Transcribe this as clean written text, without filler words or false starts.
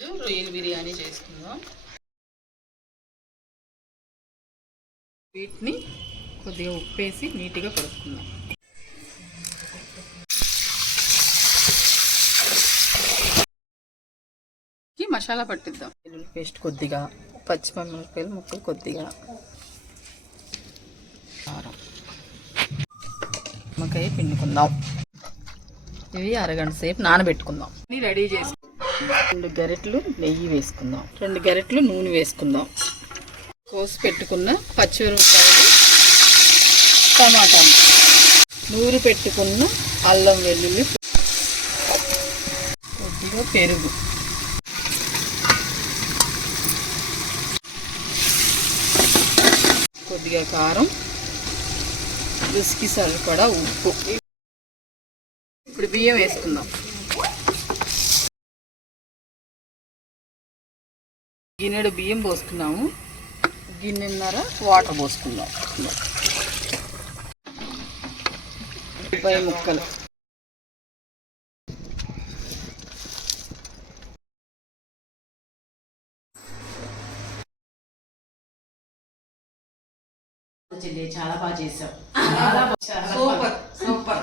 రొయ్యల బిర్యానీ చేసుకుందాం. వీటిని కొద్దిగా ఉప్పేసి నీట్గా కడుక్కుందాం. మసాలా పట్టిద్దాం. వెల్లుల్లి పేస్ట్ కొద్దిగా, పచ్చిమిరపకాయలు ముక్కలు కొద్దిగా, కారం, నిమ్మకాయ పిండుకుందాం. ఇవి అరగంట సేపు నానబెట్టుకుందాం. రెడీ చేసుకుందాం. 2 గరిటెలు నెయ్యి వేసుకుందాం. 2 గరిటెలు నూనె వేసుకుందాం. కోసి పెట్టుకున్న పచ్చిమిరపకాయలు, టమాటాలు, నూరు పెట్టుకున్న అల్లం వెల్లుల్లి, కొద్దిగా పెరుగు, కొద్దిగా కారం, రుచికి సరిపడా ఉప్పు. ఇప్పుడు బియ్యం వేసుకుందాం. గిన్నెడు బియ్యం పోసుకున్నాము. గిన్నెన్నర వాటర్ పోసుకుందాం. ఉల్లిపాయ ముక్కలు, చాలా బాగా చేసావు. Super super.